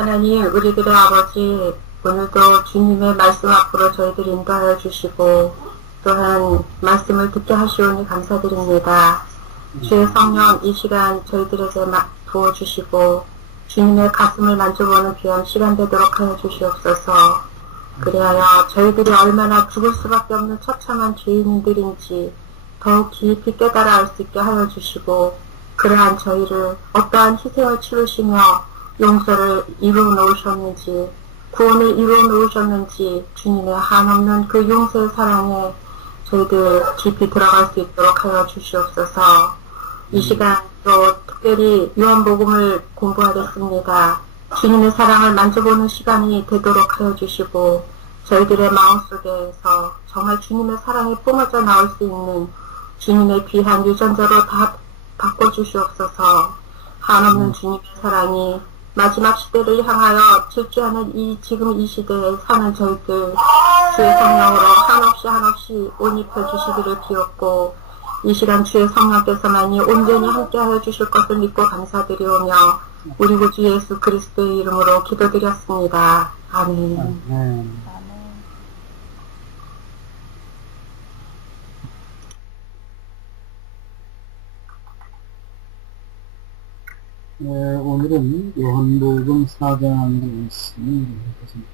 하나님, 우리들의 아버지, 오늘도 주님의 말씀 앞으로 저희들 인도하여 주시고, 또한 말씀을 듣게 하시오니 감사드립니다. 주의 성령 이 시간 저희들에게 부어주시고, 주님의 가슴을 만져보는 귀한 시간 되도록 하여 주시옵소서. 그리하여 저희들이 얼마나 죽을 수밖에 없는 처참한 죄인들인지 더욱 깊이 깨달아 알 수 있게 하여 주시고, 그러한 저희를 어떠한 희생을 치르시며 용서를 이루어 놓으셨는지, 구원을 이루어 놓으셨는지 주님의 한없는 그 용서의 사랑에 저희들 깊이 들어갈 수 있도록 하여 주시옵소서. 이 시간 또 특별히 요한복음을 공부하겠습니다. 주님의 사랑을 만져보는 시간이 되도록 하여 주시고, 저희들의 마음속에서 정말 주님의 사랑이 뿜어져 나올 수 있는 주님의 귀한 유전자로 다 바꿔주시옵소서. 한없는 주님의 사랑이 마지막 시대를 향하여 질주하는 지금 이 시대에 사는 저희들 주의 성령으로 한없이 옷 입혀주시기를 비옵고, 이 시간 주의 성령께서만이 온전히 함께하여 주실 것을 믿고 감사드리오며 우리 구주 예수 그리스도의 이름으로 기도드렸습니다. 아멘. 오늘은 요한복음 4장의 말씀을 읽겠습니다.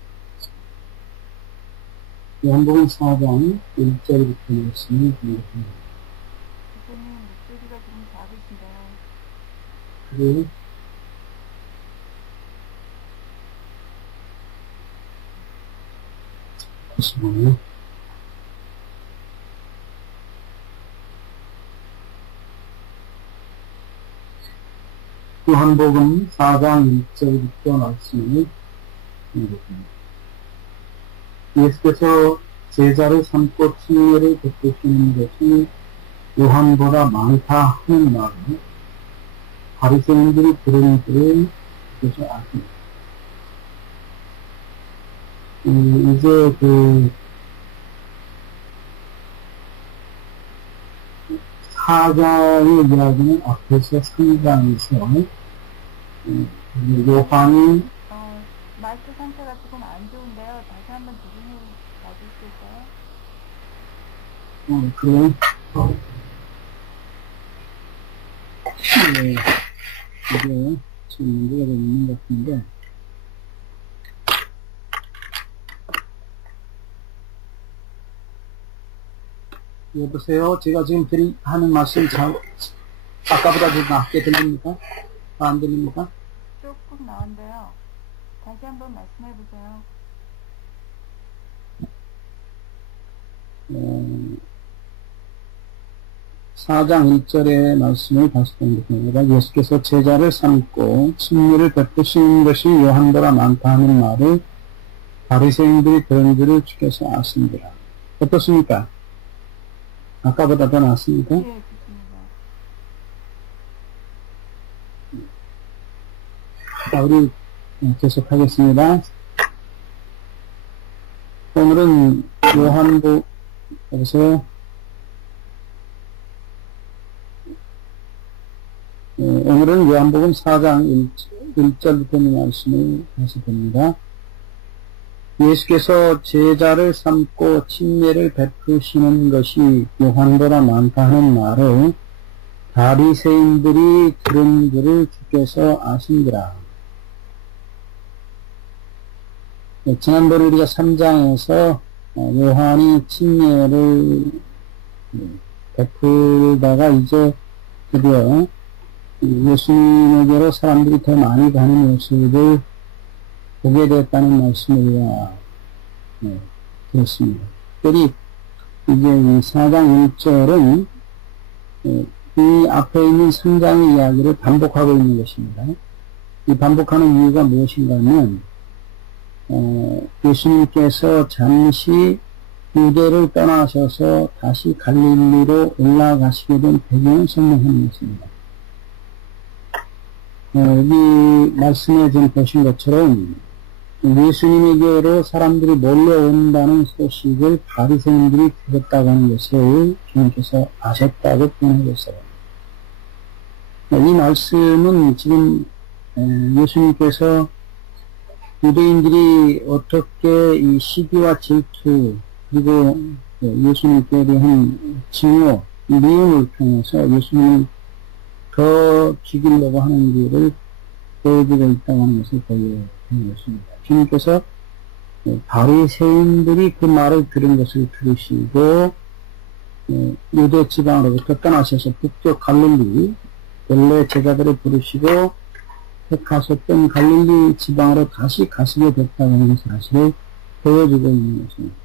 요한복음 4장 1절부터 말씀을 읽겠습니다. 선생님, 목소리가 좀 작으신데요. 그래요? 잠시만요. 요한복음 4장 1절부터 말씀을 읽겠습니다. 예수께서 제자를 삼고 친례를 베푸시는 것이 요한보다 많다 하는 말을 바리새인들이 들은 줄을 그것을 아십니다. 이제 사장의 이야기는 앞에서 3장에서 요한이 마이크 상태가 조금 안 좋은데요. 다시 한번 들으면 맞으실까요? 그래. 네, 이게 지금 문제가 있는 것 같은데, 여보세요? 제가 지금 하는 말씀 아까보다 좀 낮게 들립니까? 안 들립니까? 조금 나은데요. 다시 한번 말씀해 보세요. 4장 1절의 말씀을 다시 보겠습니다. 예수께서 제자를 삼고 친밀을 베푸신 것이 요한보다 많다 하는 말을 바리새인들이 들은 줄을 주께서 아십니다. 어떻습니까? 아까보다 더 낫습니까? 네, 좋습니다. 자, 우리 계속하겠습니다. 오늘은 여보세요? 오늘은 요한복음 4장 1절부터 말씀을 다시 봅니다. 예수께서 제자를 삼고 친례를 베푸시는 것이 요한보다 많다 하는 말을 바리새인들이 들은 줄을 주께서 아신지라. 지난번에 우리가 3장에서 요한이 친례를 베풀다가 이제 드디어 예수님에게로 사람들이 더 많이 가는 모습을 보게 됐다는 말씀을 드렸습니다. 특별히 이제 이 4장 1절은 이 앞에 있는 3장의 이야기를 반복하고 있는 것입니다. 이 반복하는 이유가 무엇인가 하면 예수님께서 잠시 유대를 떠나셔서 다시 갈릴리로 올라가시게 된 배경을 설명하는 것입니다. 여기 말씀에 지금 보신 것처럼 예수님에게로 사람들이 몰려온다는 소식을 바리새인들이 들었다고 하는 것을 주님께서 아셨다고 표현하셨어요. 이 말씀은 지금 예수님께서 유대인들이 어떻게 이 시기와 질투, 그리고 예수님께 대한 증오, 미움을 통해서 예수님을 더 죽이려고 하는지를 보여주고 있다고 하는 것을 보여주는 것입니다. 주님께서 바리새인들이 그 말을 들은 것을 들으시고 유대 지방으로부터 떠나셔서 북쪽 갈릴리 원래 제자들을 부르시고 택하셨던 갈릴리 지방으로 다시 가시게 됐다고 하는 사실을 보여주고 있는 것입니다.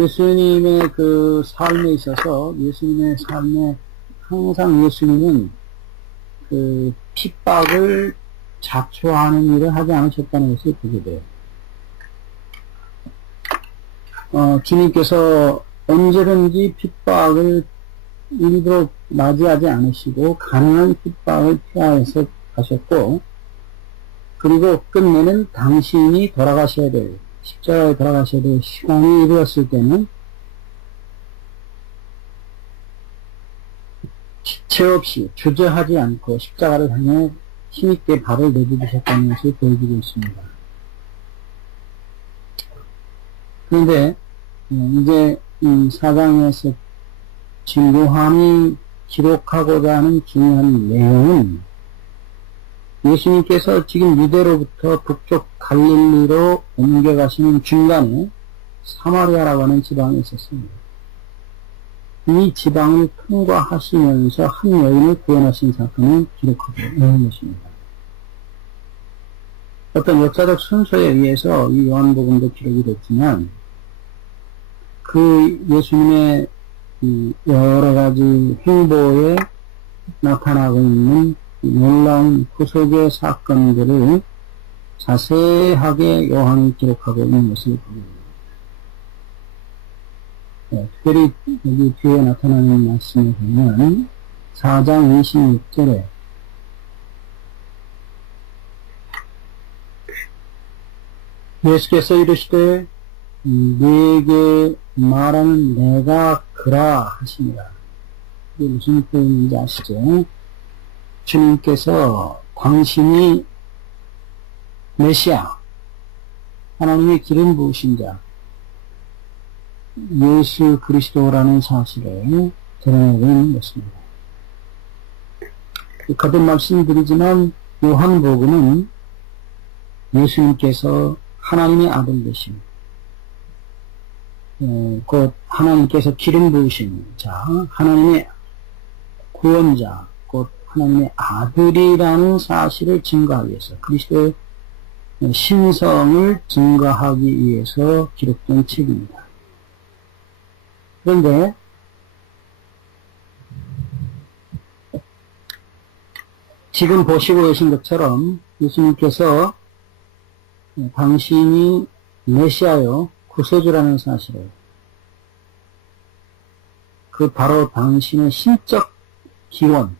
예수님의 그 삶에 있어서 예수님의 삶에 항상 예수님은 그 핍박을 자초하는 일을 하지 않으셨다는 것을 보게 돼요. 주님께서 언제든지 핍박을 일부러 맞이하지 않으시고 가능한 핍박을 피하여서 가셨고, 그리고 끝내는 당신이 돌아가셔야 될, 십자가에 돌아가셔야 될 시간이 이르렀을 때는 지체 없이 주저하지 않고 십자가를 향해 힘있게 발을 내디디셨다는 것을 보여주고 있습니다. 그런데 이제 이 4장에서 지금 요한이 기록하고자 하는 중요한 내용은 예수님께서 지금 유대로부터 북쪽 갈릴리로 옮겨가시는 중간에 사마리아라고 하는 지방에 있었습니다. 이 지방을 통과하시면서 한 여인을 구원하신 사건을 기록하고 있는 것입니다. 어떤 역사적 순서에 의해서 이 요한복음도 기록이 됐지만 그 예수님의 여러 가지 행보에 나타나고 있는 놀라운 구속의 사건들을 자세하게 요한이 기록하고 있는 것을 보입니다. 특별히 여기 뒤에 나타나는 말씀을 보면 4장 26절에 예수께서 이르시되 네게 말하는 내가 그라 하시니라. 이게 무슨 표현인지 아시죠? 주님께서 당신이 메시아, 하나님의 기름 부으신 자, 예수 그리스도라는 사실을 드러내고 있는 것입니다. 거듭 말씀드리지만 요한복음은 예수님께서 하나님의 아들 되심, 곧 하나님께서 기름 부으신 자, 하나님의 구원자, 곧 하나님의 아들이라는 사실을 증거하기 위해서, 그리스도의 신성을 증거하기 위해서 기록된 책입니다. 그런데 지금 보시고 계신 것처럼 예수님께서 당신이 메시아요 구세주라는 사실을, 그 바로 당신의 신적 기원,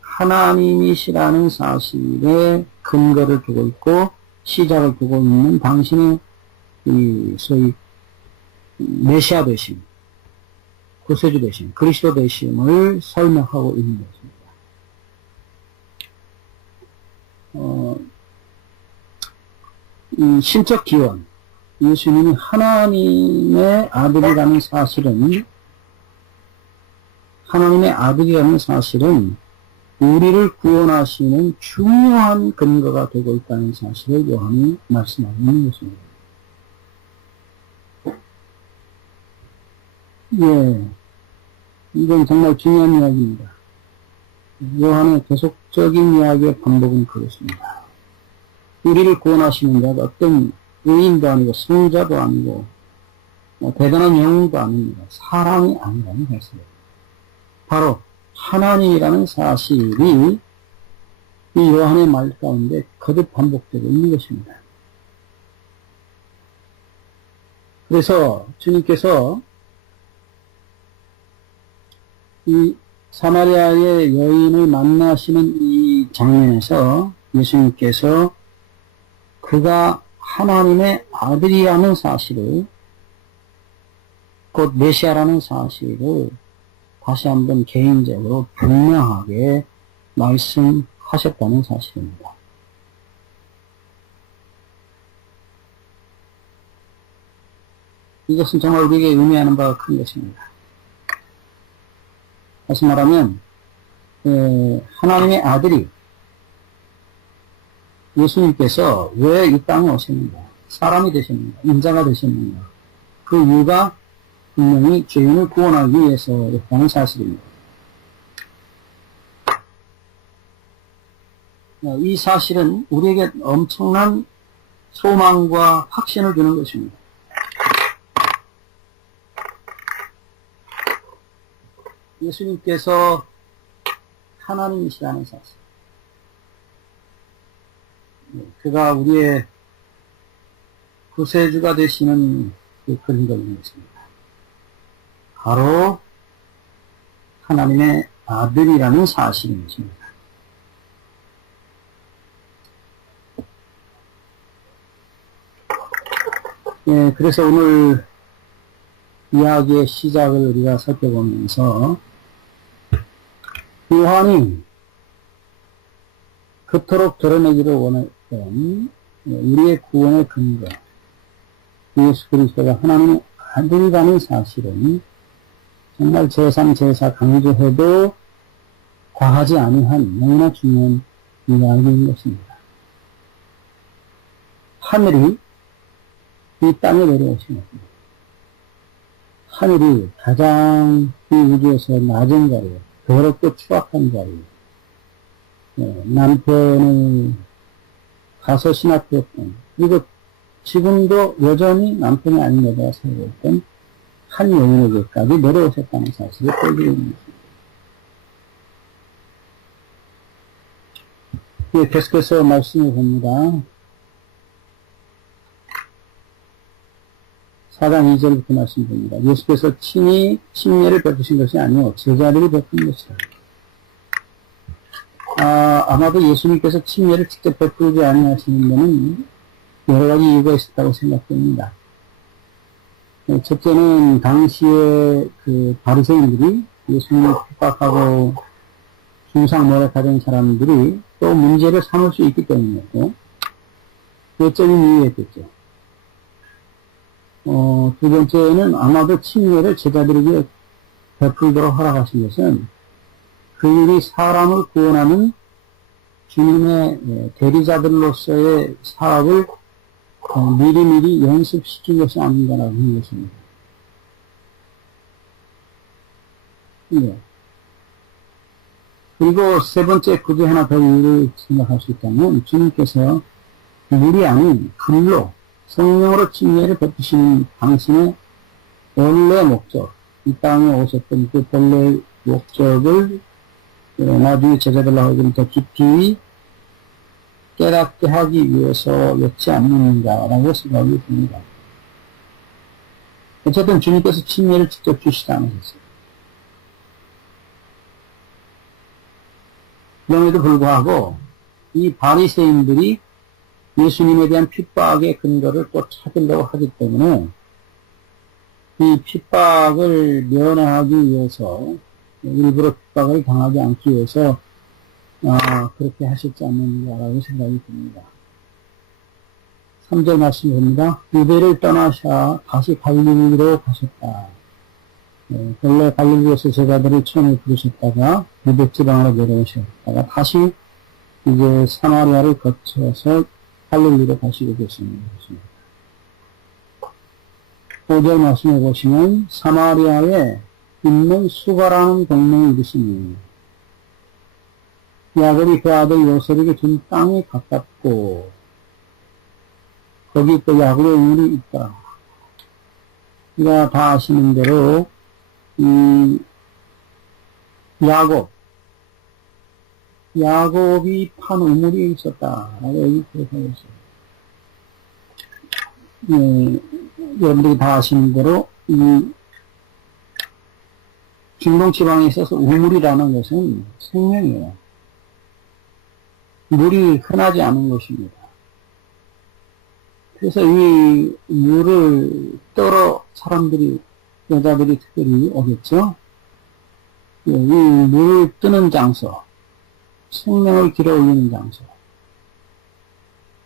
하나님이시라는 사실에 근거를 두고 있고 시작을 두고 있는 당신의 이 소위 메시아 되심, 구세주 되심, 그리스도 되심을 설명하고 있는 것입니다. 이 신적 기원, 예수님이 하나님의 아들이라는 사실은, 하나님의 아들이라는 사실은 우리를 구원하시는 중요한 근거가 되고 있다는 사실을 요한이 말씀하고 있는 것입니다. 예, 이건 정말 중요한 이야기입니다. 요한의 계속적인 이야기의 반복은 그렇습니다. 우리를 구원하시는 자가 어떤 의인도 아니고 성자도 아니고 대단한 영웅도 아닙니다. 사람이 아니라는 것입니다. 바로 하나님이라는 사실이 이 요한의 말 가운데 거듭 반복되고 있는 것입니다. 그래서 주님께서 이 사마리아의 여인을 만나시는 이 장면에서 예수님께서 그가 하나님의 아들이라는 사실을, 곧 메시아라는 사실을 다시 한번 개인적으로 분명하게 말씀하셨다는 사실입니다. 이것은 정말 우리에게 의미하는 바가 큰 것입니다. 다시 말하면 하나님의 아들이 예수님께서 왜 이 땅에 오셨는가, 사람이 되셨는가, 인자가 되셨는가, 그 이유가 분명히 죄인을 구원하기 위해서였다는 사실입니다. 이 사실은 우리에게 엄청난 소망과 확신을 주는 것입니다. 예수님께서 하나님이시라는 사실, 그가 우리의 구세주가 되시는 그 근거인 것입니다. 바로 하나님의 아들이라는 사실인 것입니다. 그래서 오늘 이야기의 시작을 우리가 살펴보면서 요한이 그토록 드러내기를 원했던 우리의 구원의 근거, 예수 그리스도가 하나님의 아들이라는 사실은 정말 제3, 제4 강조해도 과하지 아니한 너무나 중요한 이야기인 것입니다. 하늘이 이 땅에 내려오신 것입니다. 하늘이 가장 이 우주에서 낮은 자리에, 더럽고 추악한 자리에, 남편을 가서시나 되었던, 그리고 지금도 여전히 남편이 아닌 여자가 살고 있던 한 여인에게까지 내려오셨다는 사실을 보여주고 있는 것입니다. 계속해서 말씀을 봅니다. 4장 2절부터 말씀드립니다. 예수께서 친히 침례를 베푸신 것이 아니요 제자들이 베푼 것이라. 아마도 예수님께서 침례를 직접 베푸지 아니하시는 데는 여러 가지 이유가 있었다고 생각됩니다. 첫째는 당시에 그 바리새인들이 예수님을 핍박하고 중상모략하던 사람들이 또 문제를 삼을 수 있기 때문이었고, 외적인 이유였겠죠. 두 번째는 아마도 침례를 제자들에게 베풀도록 허락하신 것은 그들이 사람을 구원하는 주님의 대리자들로서의 사업을 미리미리 연습시킨 것이 아닌가라고 하는 것입니다. 예. 그리고 세 번째, 그게 하나 더 이유를 생각할 수 있다면, 주님께서 물이 아닌 불로, 성령으로 침례를 베푸시는 당신의 본래 목적, 이 땅에 오셨던 그 본래 목적을 나중에 제자들로 하여금 더 깊이 깨닫게 하기 위해서였지 않는가라고 생각이 듭니다. 어쨌든 주님께서 침례를 직접 주시지 않으셨어요. 그럼에도 불구하고 이 바리새인들이 예수님에 대한 핍박의 근거를 또 찾으려고 하기 때문에 이 핍박을 면하기 위해서, 일부러 핍박을 당하지 않기 위해서 그렇게 하셨지 않는가라고 생각이 듭니다. 3절 말씀 봅니다. 유대를 떠나셔 다시 갈릴리로 가셨다. 본래 갈릴리에서 제자들을 처음에 부르셨다가 유대 지방으로 내려오셨다가 다시 이제 사마리아를 거쳐서 갈릴리로 가시게 되시는 것입니다. 5절 말씀해 보시면 사마리아에 있는 수가라는 동네에 이르시니 야곱이 그 아들 요셉에게 준 땅에 가깝고 거기 또 야곱의 우물이 있다. 우리가 다 아시는 대로 이 야곱이 판 우물이 있었다라고 여기 기록하고 있어요. 여러분들이 다 아시는 대로 이 중동 지방에 있어서 우물이라는 것은 생명이에요. 물이 흔하지 않은 것입니다. 그래서 이 물을 떠러 사람들이, 여자들이 특별히 오겠죠. 이 물을 뜨는 장소, 생명을 길어 올리는 장소,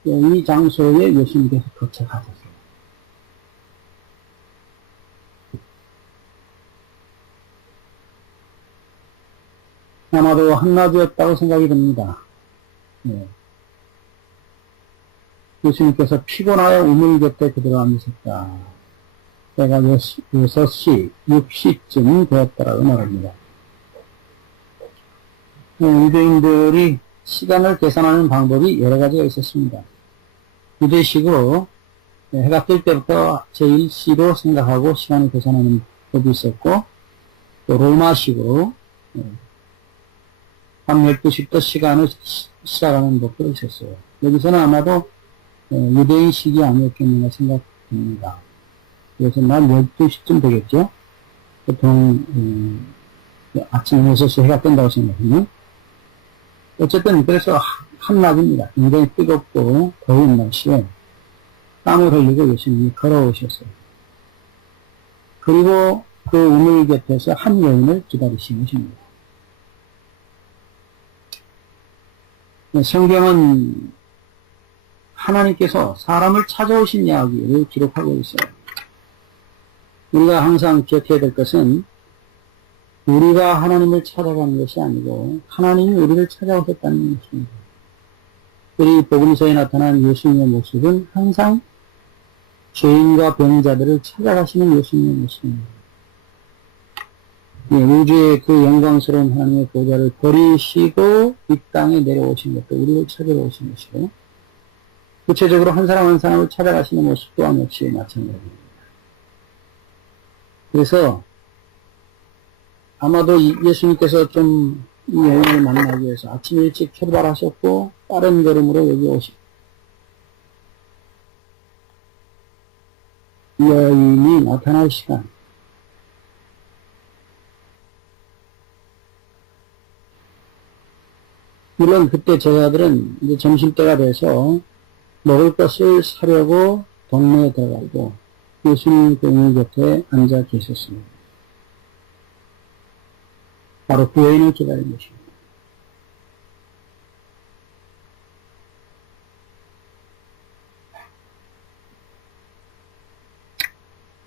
이 장소에 예수님께서 도착하셨어요. 아마도 한낮이었다고 생각이 듭니다. 네. 예수님께서 피곤하여 우물 곁에 그대로 앉으셨다. 때가 6시, 6시쯤 되었다라고 말합니다. 유대인들이 시간을 계산하는 방법이 여러 가지가 있었습니다. 유대식으로 해가 뜰 때부터 제1시로 생각하고 시간을 계산하는 법이 있었고, 또 로마식으로 밤 12시부터 시간을 시작하는 법도 있었어요. 여기서는 아마도 유대인식이 아니었겠는가 생각됩니다. 그래서 날 12시쯤 되겠죠? 보통 아침 6시 해가 뜬다고 생각하면. 어쨌든 그래서 한낮입니다. 굉장히 뜨겁고 더운 날씨에 땀을 흘리고 예수님이 걸어오셨어요. 그리고 그 우물 곁에서 한 여인을 기다리신 것입니다. 성경은 하나님께서 사람을 찾아오신 이야기를 기록하고 있어요. 우리가 항상 기억해야 될 것은 우리가 하나님을 찾아가는 것이 아니고 하나님이 우리를 찾아오셨다는 것입니다. 우리 복음서에 나타난 예수님의 모습은 항상 죄인과 병자들을 찾아가시는 예수님의 모습입니다. 우주의 그 영광스러운 하나님의 보좌를 버리시고 이 땅에 내려오신 것도 우리를 찾으러 오신 것이고, 구체적으로 한 사람 한 사람을 찾아가시는 모습 또한 역시 마찬가지입니다. 그래서 아마도 예수님께서 좀 이 여인을 만나기 위해서 아침 일찍 출발하셨고 빠른 걸음으로 여기 오시고, 이 여인이 나타날 시간, 물론 그때 제자들은 이제 점심때가 돼서 먹을 것을 사려고 동네에 들어가고 예수님 그 우물 곁에 앉아 계셨습니다. 바로 그 여인을 기다린 것입니다.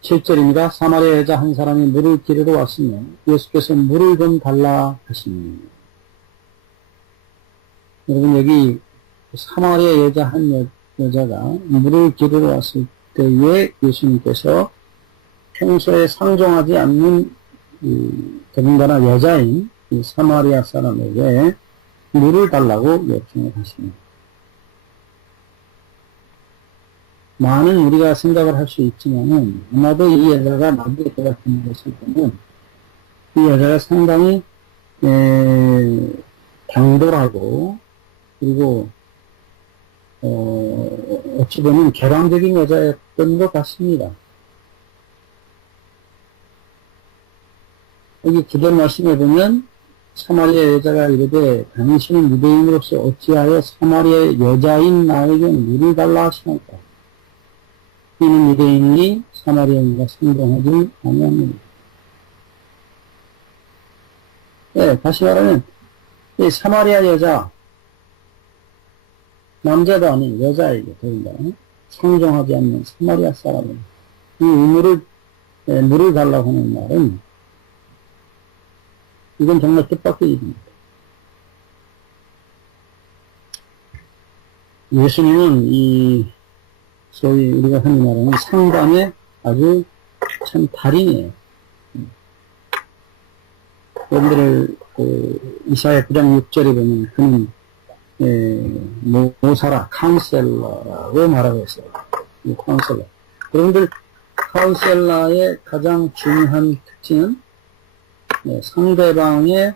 (7절입니다) 사마리아 여자 한 사람이 물을 기르러 왔으며 예수께서 물을 좀 달라 하시니. 여러분, 여기 사마리아 여자 한 여자가 물을 기르러 왔을 때에 예수님께서 평소에 상종하지 않는 더군다나 여자인 이 사마리아 사람에게 물을 달라고 요청을 하십니다. 많은 우리가 생각을 할 수 있지만은 아마도 이 여자가 나중에 제가 생각했을 때는 이 여자가 상당히 당돌하고 그리고 어찌 보면 개방적인 여자였던 것 같습니다. 여기 구절 말씀에 보면 사마리아 여자가 이르되 당신은 유대인으로서 어찌하여 사마리아 여자인 나에게 물을 달라 하시나이까. 이는 유대인이 사마리아인과 상종하지 아니합니다. 네, 다시 말하면 이 사마리아 여자, 남자도 아닌 여자에게 더군다나 상종하지 않는 사마리아 사람은 이 물을 달라고 하는 말은 이건 정말 뜻밖의 일입니다. 예수님은 이 소위 우리가 흔히 말하는 상담의 아주 참 달인이에요. 여러분들 이사야 9장 6절에 보면 그는 모사라 카운셀러라고 말하고 있어요. 카운셀러. 여러분들 카운셀러의 가장 중요한 특징은 상대방의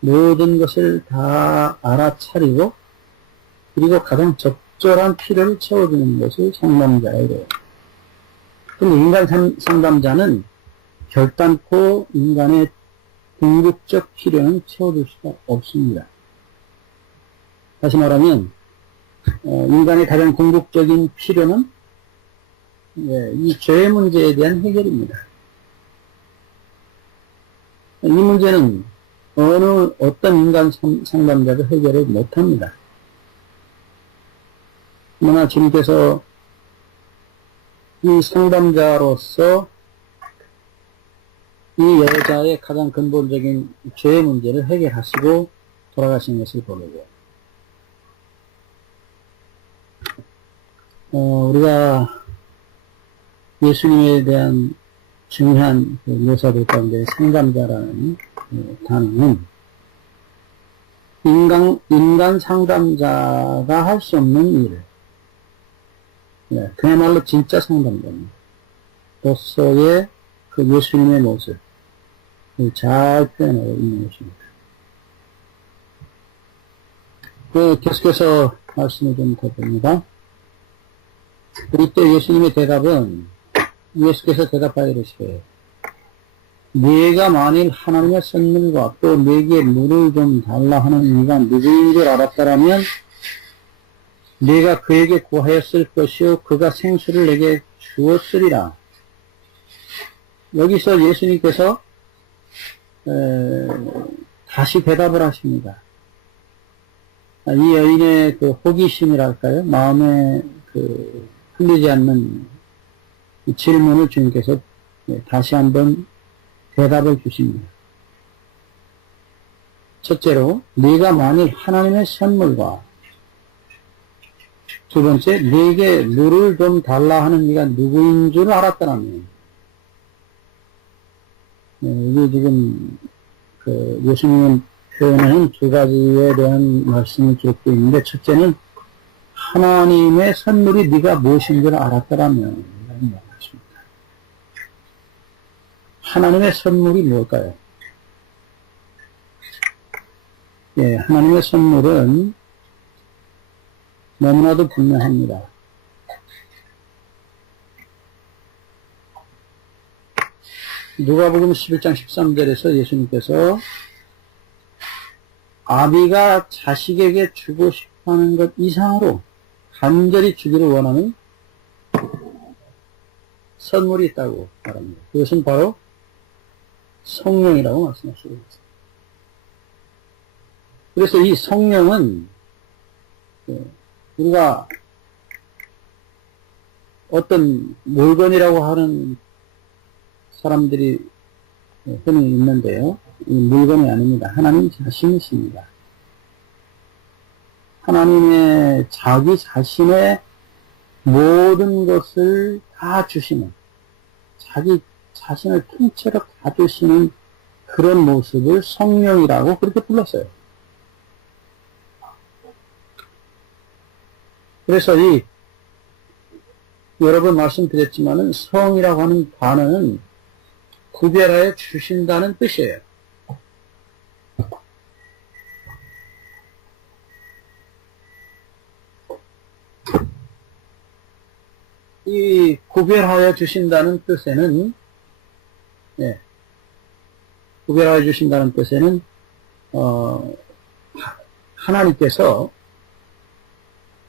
모든 것을 다 알아차리고 그리고 가장 적절한 필요를 채워주는 것을 상담자예요. 근데 인간 상담자는 결단코 인간의 궁극적 필요는 채워줄 수가 없습니다. 다시 말하면 인간의 가장 궁극적인 필요는 이 죄의 문제에 대한 해결입니다. 이 문제는 어떤 인간 상담자도 해결을 못합니다. 그러나 주님께서 이 상담자로서 이 여자의 가장 근본적인 죄의 문제를 해결하시고 돌아가신 것을 보려고. 우리가 예수님에 대한 중요한 그 묘사들 가운데 상담자라는 단어는 인간 상담자가 할 수 없는 일. 네, 그야말로 진짜 상담자입니다. 로서의 그 예수님의 모습을 잘 표현하고 있는 것입니다. 계속해서 말씀을 좀 더 봅니다. 이때 예수님의 대답은 예수께서 대답하여 이르시되 네가 만일 하나님의 선물과 또 네게 물을 좀 달라 하는 이가 누구인 줄 알았다라면 네가 그에게 구하였을 것이요 그가 생수를 내게 주었으리라. 여기서 예수님께서 다시 대답을 하십니다. 이 여인의 그 호기심이랄까요? 마음에 그 풀리지 않는 이 질문을 주님께서 다시 한번 대답을 주십니다. 첫째로, 네가 만일 하나님의 선물과 두 번째, 네게 물을 좀 달라 하는 네가 누구인 줄 알았다라면 이게 지금 그 예수님은 표현하는 두 가지에 대한 말씀을 드리고 있는데 첫째는 하나님의 선물이 네가 무엇인 줄 알았다라면 이라는 말씀입니다. 하나님의 선물이 뭘까요? 예, 하나님의 선물은 너무나도 분명합니다. 누가복음 11장 13절에서 예수님께서 아비가 자식에게 주고 싶어하는 것 이상으로 간절히 주기를 원하는 선물이 있다고 말합니다. 그것은 바로 성령이라고 말씀하시고 있습니다. 그래서 이 성령은 우리가 어떤 물건이라고 하는 사람들이 흔히 있는데요. 이 물건이 아닙니다. 하나님 자신이십니다. 하나님의 자기 자신의 모든 것을 다 주시는, 자기 자신을 통째로 다 주시는 그런 모습을 성령이라고 그렇게 불렀어요. 그래서 여러 번 말씀드렸지만은 성이라고 하는 단어는 구별하여 주신다는 뜻이에요. 이 구별하여 주신다는 뜻에는, 구별하여 주신다는 뜻에는, 하나님께서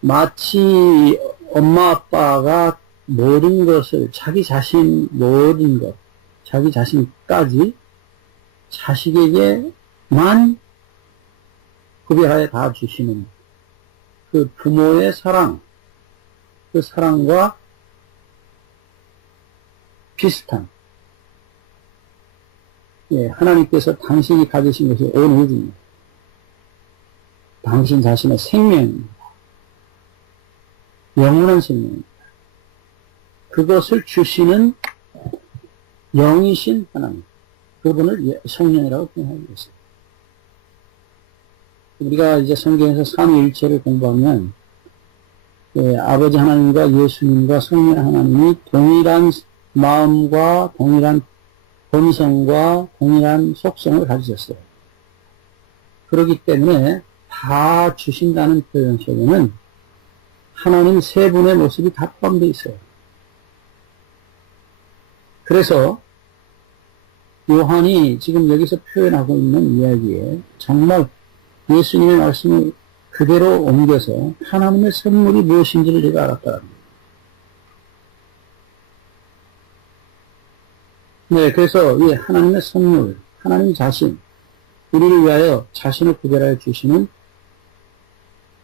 마치 엄마 아빠가 모든 것을, 자기 자신 모든 것, 자기 자신까지 자식에게만 구별하여 다 주시는 그 부모의 사랑, 그 사랑과 비슷한, 하나님께서 당신이 가지신 것이 온 우주입니다. 당신 자신의 생명입니다. 영원한 생명입니다. 그것을 주시는 영이신 하나님, 그분을 성령이라고 표현하고 있습니다. 우리가 이제 성경에서 삼위일체를 공부하면 아버지 하나님과 예수님과 성령 하나님이 동일한 마음과 동일한 본성과 동일한 속성을 가지셨어요. 그렇기 때문에 다 주신다는 표현 속에는 하나님 세 분의 모습이 다 포함되어 있어요. 그래서 요한이 지금 여기서 표현하고 있는 이야기에 정말 예수님의 말씀을 그대로 옮겨서 하나님의 선물이 무엇인지를 내가 알았다. 그래서 이 하나님의 선물, 하나님 자신, 우리를 위하여 자신을 구별하여 주시는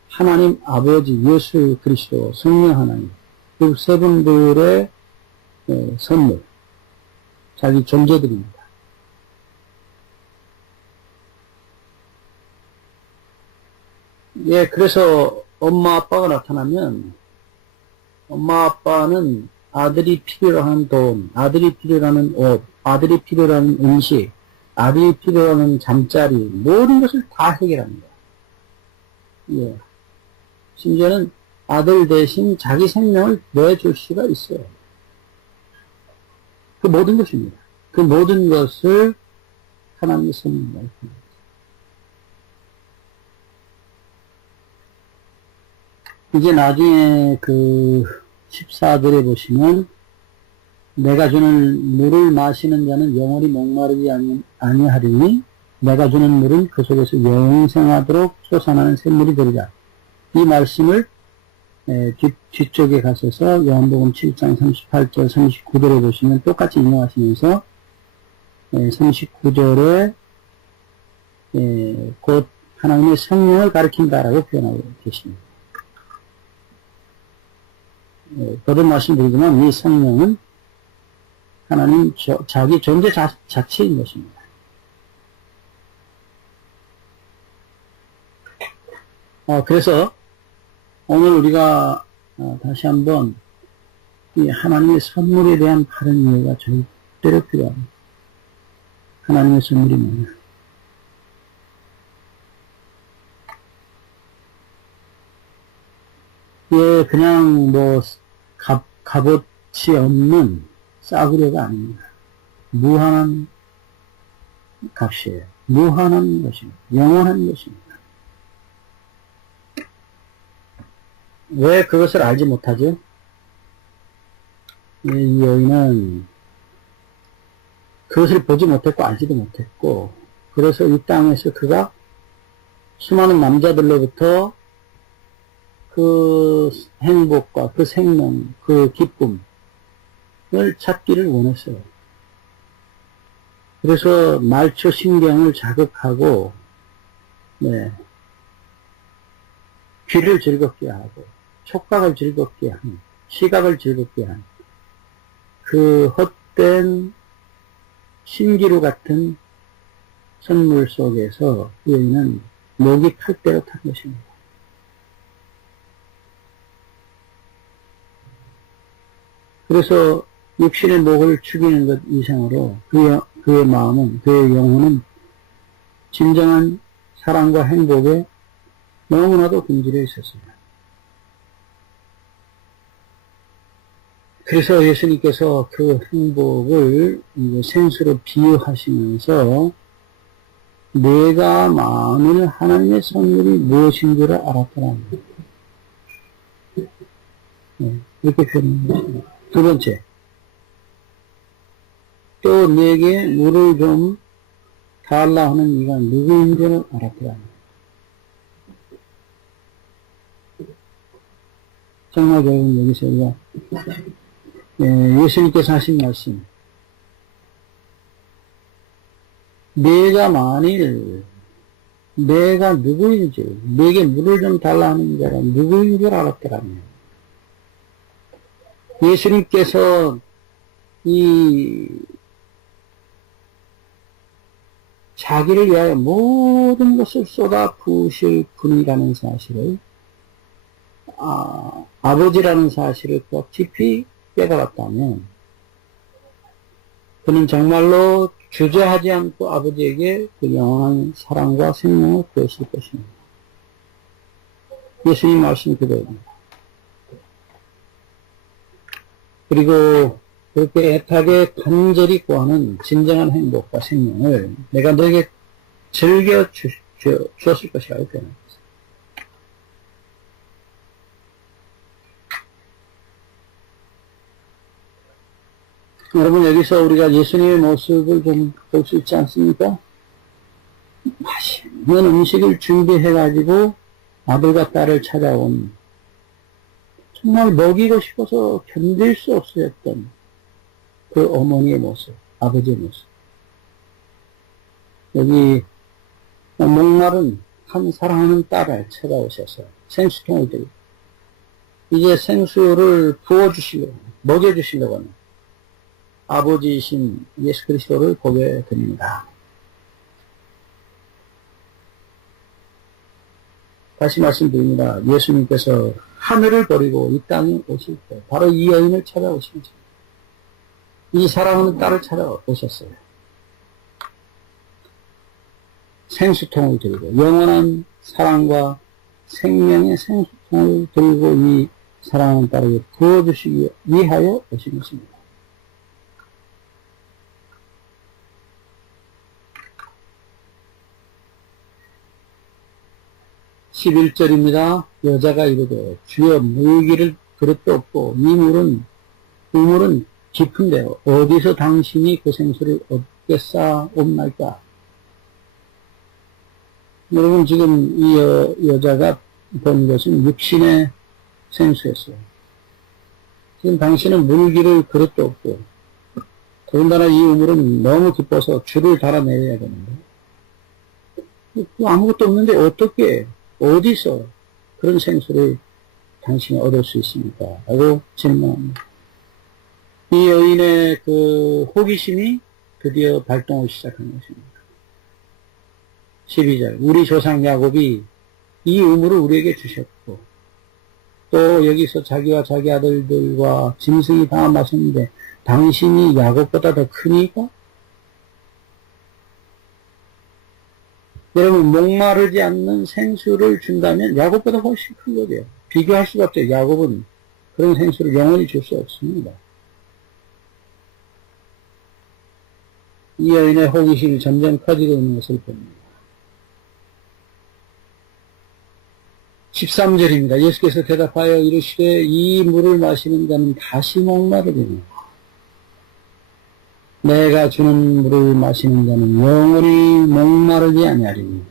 하나님 아버지, 예수 그리스도, 성령 하나님, 그 세 분들의 선물, 자기 존재들입니다. 예, 그래서 엄마 아빠가 나타나면 엄마 아빠는 아들이 필요로 하는 돈, 아들이 필요로 하는 옷, 아들이 필요로 하는 음식, 아들이 필요로 하는 잠자리, 모든 것을 다 해결합니다. 예. 심지어는 아들 대신 자기 생명을 내줄 수가 있어요. 그 모든 것입니다. 그 모든 것을 하나님의 선물로 말씀합니다. 이제 나중에 그 14절에 보시면 내가 주는 물을 마시는 자는 영원히 목마르지 아니하리니 내가 주는 물은 그 속에서 영생하도록 솟아나는 샘물이 되리라. 이 말씀을 뒤쪽에 가셔서 요한복음 7장 38절 39절에 보시면 똑같이 인용하시면서 39절에 곧 하나님의 성령을 가리킨다라고 표현하고 계십니다. 거듭 말씀드리지만 이 성령은 하나님 자기 존재 자체인 것입니다. 그래서 오늘 우리가 다시 한번 이 하나님의 선물에 대한 바른 이해가 절대로 필요합니다. 하나님의 선물이 뭐냐? 예, 그냥 뭐 값어치 없는 싸구려가 아닙니다. 무한한 값이에요. 무한한 것입니다. 영원한 것입니다. 왜 그것을 알지 못하죠? 이 여인은 그것을 보지 못했고 알지도 못했고, 그래서 이 땅에서 그가 수많은 남자들로부터 그 행복과 그 생명, 그 기쁨을 찾기를 원했어요. 그래서 말초 신경을 자극하고, 귀를 즐겁게 하고, 촉각을 즐겁게 하는, 시각을 즐겁게 하는, 그 헛된 신기루 같은 선물 속에서 그 여인은 목이 탈 대로 탄 것입니다. 그래서 육신의 목을 죽이는 것 이상으로 그의 마음은, 그의 영혼은 진정한 사랑과 행복에 너무나도 굶주려 있었습니다. 그래서 예수님께서 그 행복을 생수로 비유하시면서 내가 만일 하나님의 선물이 무엇인 줄 알았더라는 이렇게 표현한 것입니다. 두 번째, 또 내게 물을 좀 달라 하는 이가 누구인 줄 알았더라는 정말 여러분 여기서 우리가 예수님께서 하신 말씀, 내가 만일 내가 누구인지, 내게 물을 좀 달라 하는 자가 누구인 줄 알았더라면, 예수님께서 이 자기를 위하여 모든 것을 쏟아 부으실 분이라는 사실을, 아버지라는 사실을 꼭 깊이 깨달았다면 그는 정말로 주저하지 않고 아버지에게 그 영원한 사랑과 생명을 구했을 것입니다. 예수님 말씀 그대로입니다. 그리고 그렇게 애타게 간절히 구하는 진정한 행복과 생명을 내가 너에게 즐겨 주었을 것이라고 표현합니다. 여러분, 여기서 우리가 예수님의 모습을 좀 볼 수 있지 않습니까? 맛있는 음식을 준비해가지고 아들과 딸을 찾아온, 정말 먹이고 싶어서 견딜 수 없었던 그 어머니의 모습, 아버지의 모습. 여기 목마른 한 사랑하는 딸을 찾아오셔서 생수통을 들고 이제 생수를 부어주시려고, 먹여주시려고 하는 아버지이신 예수 그리스도를 보게 됩니다. 다시 말씀드립니다. 예수님께서 하늘을 버리고 이 땅에 오실 때 바로 이 여인을 찾아오신 거죠. 이 사랑하는 딸을 찾아오셨어요. 생수통을 들고 영원한 사랑과 생명의 생수통을 들고 이 사랑하는 딸에게 부어주시기 위하여 오신 것입니다. 11절입니다. 여자가 이르되 주여 물기를 그릇도 없고 이 물은 깊은데요. 어디서 당신이 그 생수를 얻게 쌓옵나이까? 여러분 지금 이 여자가 본 것은 육신의 생수였어요. 지금 당신은 물기를 그릇도 없고 더군다나 이 우물은 너무 깊어서 줄을 달아내야 되는데 아무것도 없는데 어떻게 어디서 그런 생수를 당신이 얻을 수 있습니까? 라고 질문합니다. 이 여인의 그 호기심이 드디어 발동을 시작한 것입니다. 12절 우리 조상 야곱이 이 우물을 우리에게 주셨고 또 여기서 자기와 자기 아들들과 짐승이 다 마셨는데 당신이 야곱보다 더 크니까? 여러분 목마르지 않는 생수를 준다면 야곱보다 훨씬 큰 거죠. 비교할 수가 없죠. 야곱은 그런 생수를 영원히 줄 수 없습니다. 이 여인의 호기심이 점점 커지고 있는 것을 봅니다. 13절입니다. 예수께서 대답하여 이르시되 이 물을 마시는 자는 다시 목마르리니 내가 주는 물을 마시는 자는 영원히 목마르지 아니하리니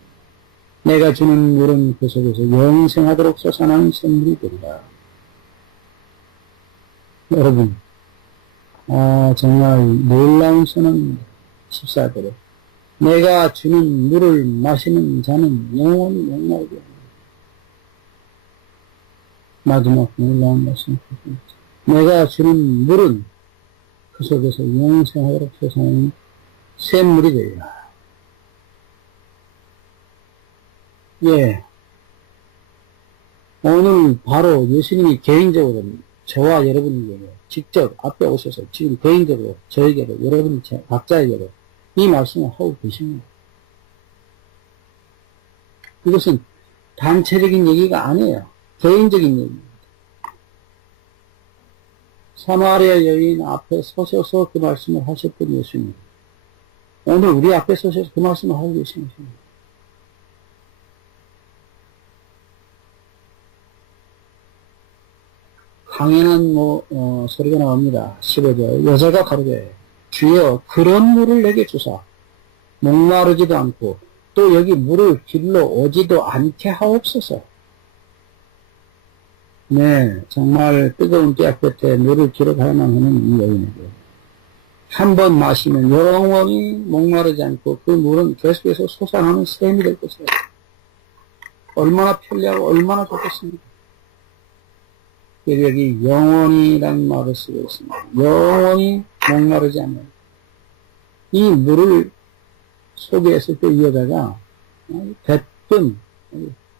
내가 주는 물은 그 속에서 영생하도록 솟아나는 샘물이 되리라. 여러분 정말 놀라운 선언입니다. 14절에 내가 주는 물을 마시는 자는 영원히 목마르지 아니하리니 마지막 놀라운 말씀 내가 주는 물은 그 속에서 영생하도록 솟아나는 샘물이 되리라. 예. 오늘 바로 예수님이 개인적으로 저와 여러분에게 직접 앞에 오셔서 지금 개인적으로 저에게도 여러분 각자에게도 이 말씀을 하고 계십니다. 이것은 단체적인 얘기가 아니에요. 개인적인 얘기입니다. 사마리아 여인 앞에 서셔서 그 말씀을 하셨던 예수님. 오늘 우리 앞에 서셔서 그 말씀을 하고 계신 것입니다. 강연한 소리가 나옵니다. 15절. 여자가 가로되 주여 그런 물을 내게 주사 목마르지도 않고 또 여기 물을 길러 오지도 않게 하옵소서. 네, 정말 뜨거운 뙤약 끝에 물을 기록할 만하는 이 여인에게 한 번 마시면 영원히 목마르지 않고 그 물은 계속해서 솟아나는 샘이 될 것이에요. 얼마나 편리하고 얼마나 좋겠습니까? 그리고 여기 영원히라는 말을 쓰고 있습니다. 영원히 목마르지 않아요. 이 물을 소개했을 때 이 여자가 대뜸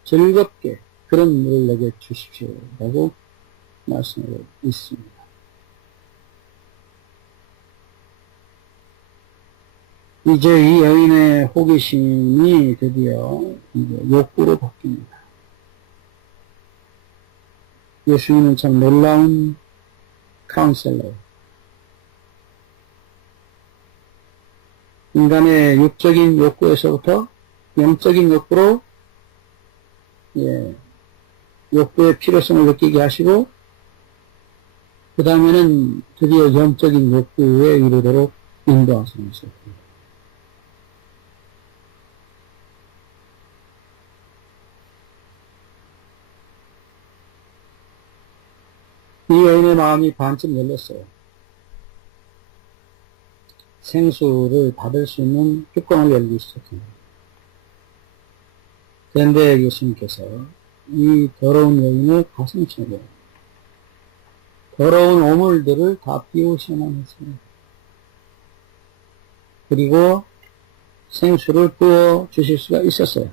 즐겁게 그런 물을 내게 주십시오 라고 말씀하고 있습니다. 이제 이 여인의 호기심이 드디어 욕구로 바뀝니다. 예수님은 참 놀라운 카운셀러. 인간의 육적인 욕구에서부터 영적인 욕구로 욕구의 필요성을 느끼게 하시고 그 다음에는 드디어 영적인 욕구에 이르도록 인도하시는 것입니다. 이 여인의 마음이 반쯤 열렸어요. 생수를 받을 수 있는 뚜껑을 열기 시작합니다. 그런데 예수님께서 이 더러운 여인의 가슴속에 더러운 오물들을 다 비우셔만 했습니다. 그리고 생수를 부어 주실 수가 있었어요.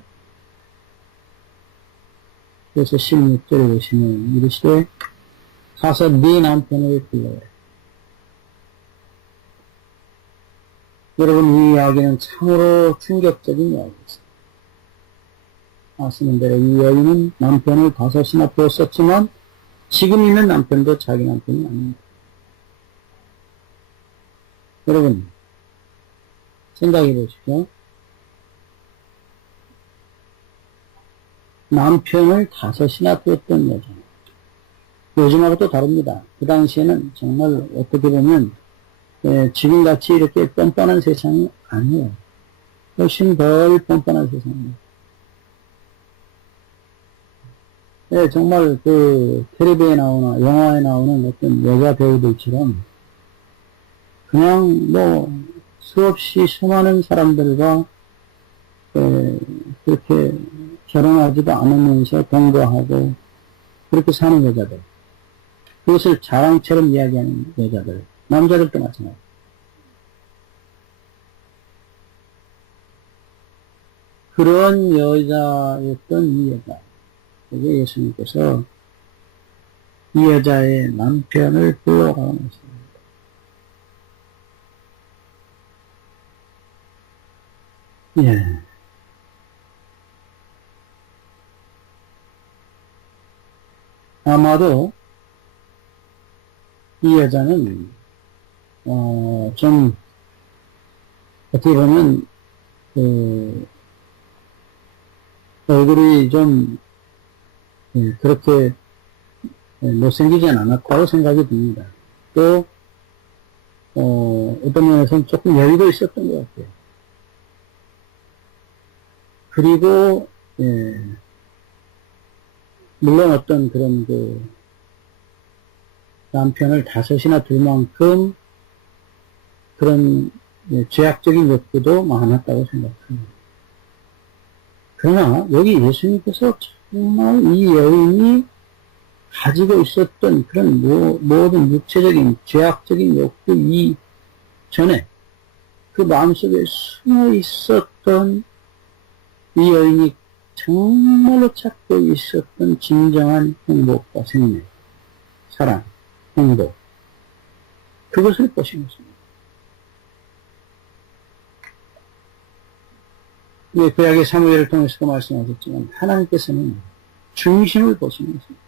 그래서 16절에 보시면 이르시되 가서 네 남편을 불러오라. 여러분, 이 이야기는 참으로 충격적인 이야기입니다. 아시는 대로 이 여인은 남편을 5이나 두었었지만 지금 있는 남편도 자기 남편이 아닙니다. 여러분, 생각해 보십시오. 남편을 5이나 두었던 여자. 요즘하고 또 다릅니다. 그 당시에는 정말 어떻게 보면 지금같이 이렇게 뻔뻔한 세상이 아니에요. 훨씬 덜 뻔뻔한 세상입니다. 네, 정말 텔레비에 나오나 영화에 나오는 어떤 여자 배우들처럼 그냥 수없이 수많은 사람들과 그렇게 결혼하지도 않으면서 동거하고 그렇게 사는 여자들, 그것을 자랑처럼 이야기하는 여자들, 남자들도 마찬가지. 그런 여자였던 이 여자, 그게 예수님께서 이 여자의 남편을 불러가고 있습니다. 예. 아마도 이 여자는 좀 어떻게 보면 얼굴이 좀 그렇게 못생기지 않았다고 생각이 듭니다. 또 어떤 면에서는 조금 여유도 있었던 것 같아요. 그리고 물론 어떤 그런 남편을 5이나 둘 만큼 그런 죄악적인 욕구도 많았다고 생각합니다. 그러나 여기 예수님께서 정말 이 여인이 가지고 있었던 그런 모든 육체적인 죄악적인 욕구 이전에 그 마음속에 숨어 있었던 이 여인이 정말로 찾고 있었던 진정한 행복과 생명, 사랑, 행복, 그것을 보신 것입니다. 예, 구약의 사무엘을 통해서도 말씀하셨지만 하나님께서는 중심을 보시는 것입니다.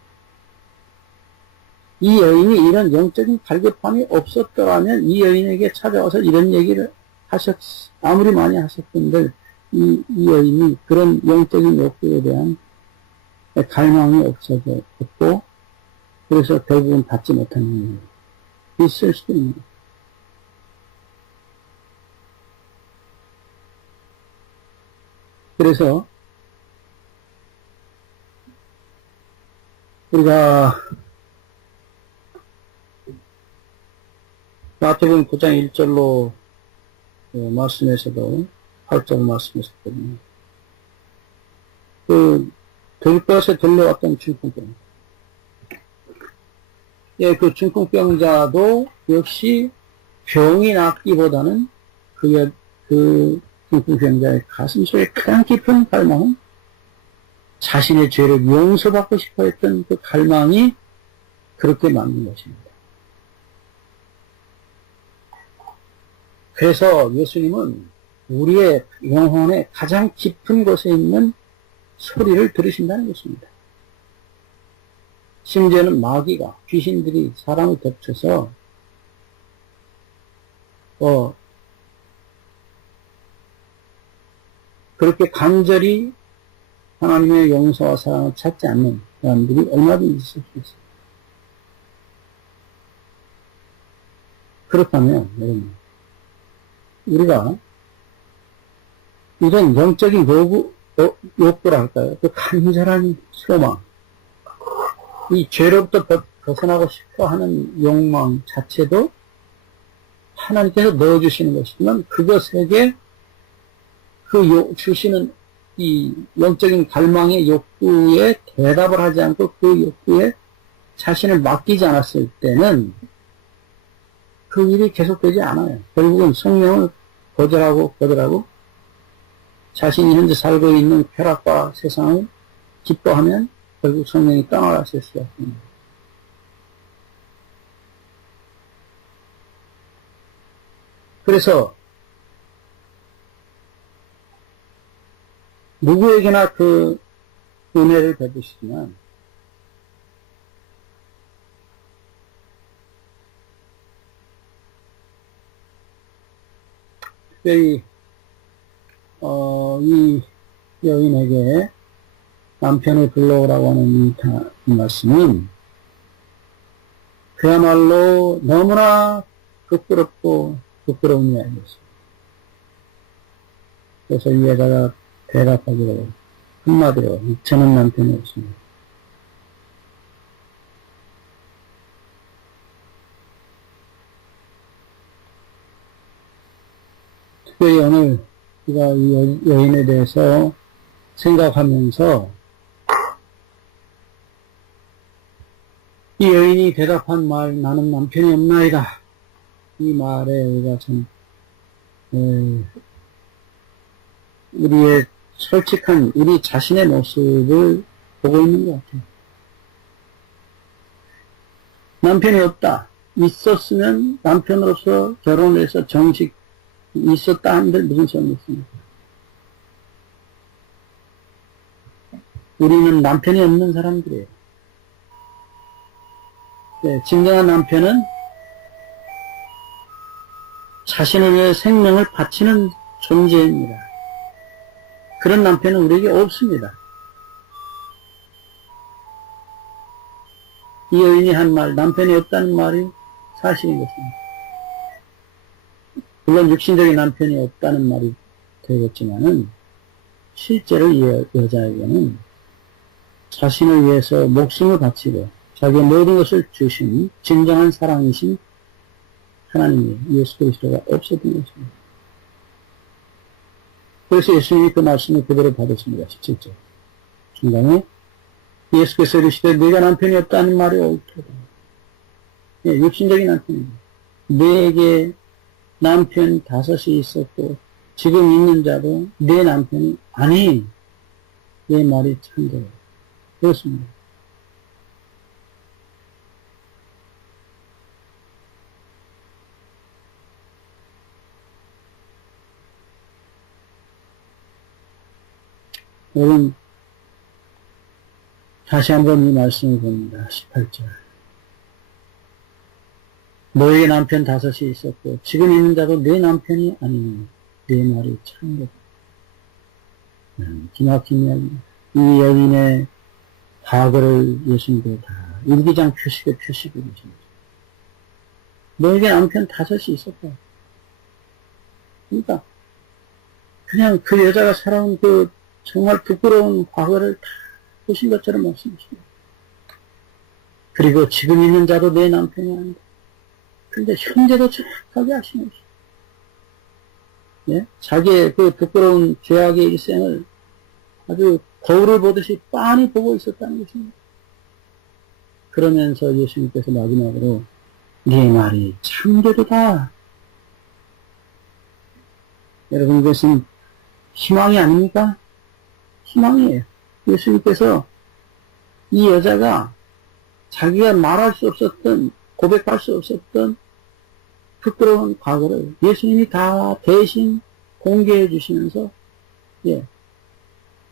이 여인이 이런 영적인 갈급함이 없었더라면 이 여인에게 찾아와서 이런 얘기를 아무리 많이 하셨던들 이 여인이 그런 영적인 욕구에 대한 갈망이 없어졌고, 그래서 결국은 받지 못하는 일이 있을 수도 있는 거예요. 그래서 우리가 마태복음 9장 1절로 말씀에서도 8절 말씀했었거든요. 들것에 들려왔던 중풍병. 예, 그 중풍병자도 역시 병이 낫기보다는 그 중풍병자의 가슴속에 가장 깊은 갈망은 자신의 죄를 용서받고 싶어 했던 그 갈망이 그렇게 만든 것입니다. 그래서 예수님은 우리의 영혼의 가장 깊은 곳에 있는 소리를 들으신다는 것입니다. 심지어는 마귀가, 귀신들이 사람을 덮쳐서 그렇게 간절히 하나님의 용서와 사랑을 찾지 않는 사람들이 얼마든지 있을 수 있습니다. 그렇다면 여러분, 우리가 이런 영적인 욕구랄까요? 그 간절한 소망, 이 죄로부터 벗어나고 싶어 하는 욕망 자체도 하나님께서 넣어주시는 것이지만 그것에게 주시는 이 영적인 갈망의 욕구에 대답을 하지 않고 그 욕구에 자신을 맡기지 않았을 때는 그 일이 계속되지 않아요. 결국은 성령을 거절하고 자신이 현재 살고 있는 쾌락과 세상을 기뻐하면 결국 성령이 떠나갔을 수 없습니다. 그래서 누구에게나 그 은혜를 베푸시지만 특별히 이 여인에게 남편을 불러오라고 하는 이 말씀은 그야말로 너무나 부끄럽고 부끄러운 이야기였습니다. 그래서 이 여자가 대답하기로 한마디로 저는 남편이 없습니다. 특별히 오늘 우리가 이 여인에 대해서 생각하면서 이 여인이 대답한 말, 나는 남편이 없나이다. 이 말에 우리가 참 우리의 솔직한 우리 자신의 모습을 보고 있는 것 같아요. 남편이 없다. 있었으면 남편으로서 결혼을 해서 정식 있었다 한들 무슨 소용이 있습니까? 우리는 남편이 없는 사람들이에요. 네, 진정한 남편은 자신을 위해 생명을 바치는 존재입니다. 그런 남편은 우리에게 없습니다. 이 여인이 한 말, 남편이 없다는 말이 사실인 것입니다. 물론 육신적인 남편이 없다는 말이 되겠지만은 실제로 이 여자에게는 자신을 위해서 목숨을 바치고 자기의 모든 것을 주신 진정한 사랑이신 하나님 예수 그리스도가 없었던 것입니다. 그래서 예수님이 그 말씀을 그대로 받았습니다. 17절 중간에 예수께서 이르시되 네가 남편이 없다는 말이 옳도다. 예, 육신적인 남편입니다. 내게 남편 5이 있었고 지금 있는 자도 내 남편이 아니. 내 말이 참되요. 그렇습니다. 여러분 다시 한번 이 말씀을 봅니다. 18절 너에게 남편 5이 있었고 지금 있는 자도 내 남편이 아니니 내 말이 참되다. 기막힌 이야기입니다. 이 여인의 과거를 예수님께서 다 일기장 표시게 표시해 주십니다. 너에게 남편 5이 있었다. 그러니까 그냥 그 여자가 살아온 그 정말 부끄러운 과거를 다 보신 것처럼 말씀하십니다. 그리고 지금 있는 자도 내 남편이 아니다. 그런데 현재도 정확하게 아시는 것입니다. 예? 자기의 그 부끄러운 죄악의 일생을 아주 거울을 보듯이 빤히 보고 있었다는 것입니다. 그러면서 예수님께서 마지막으로 네 말이 참되도다. 여러분 이것은 희망이 아닙니까? 희망이에요. 예수님께서 이 여자가 자기가 말할 수 없었던 고백할 수 없었던 부끄러운 과거를 예수님이 다 대신 공개해 주시면서 예,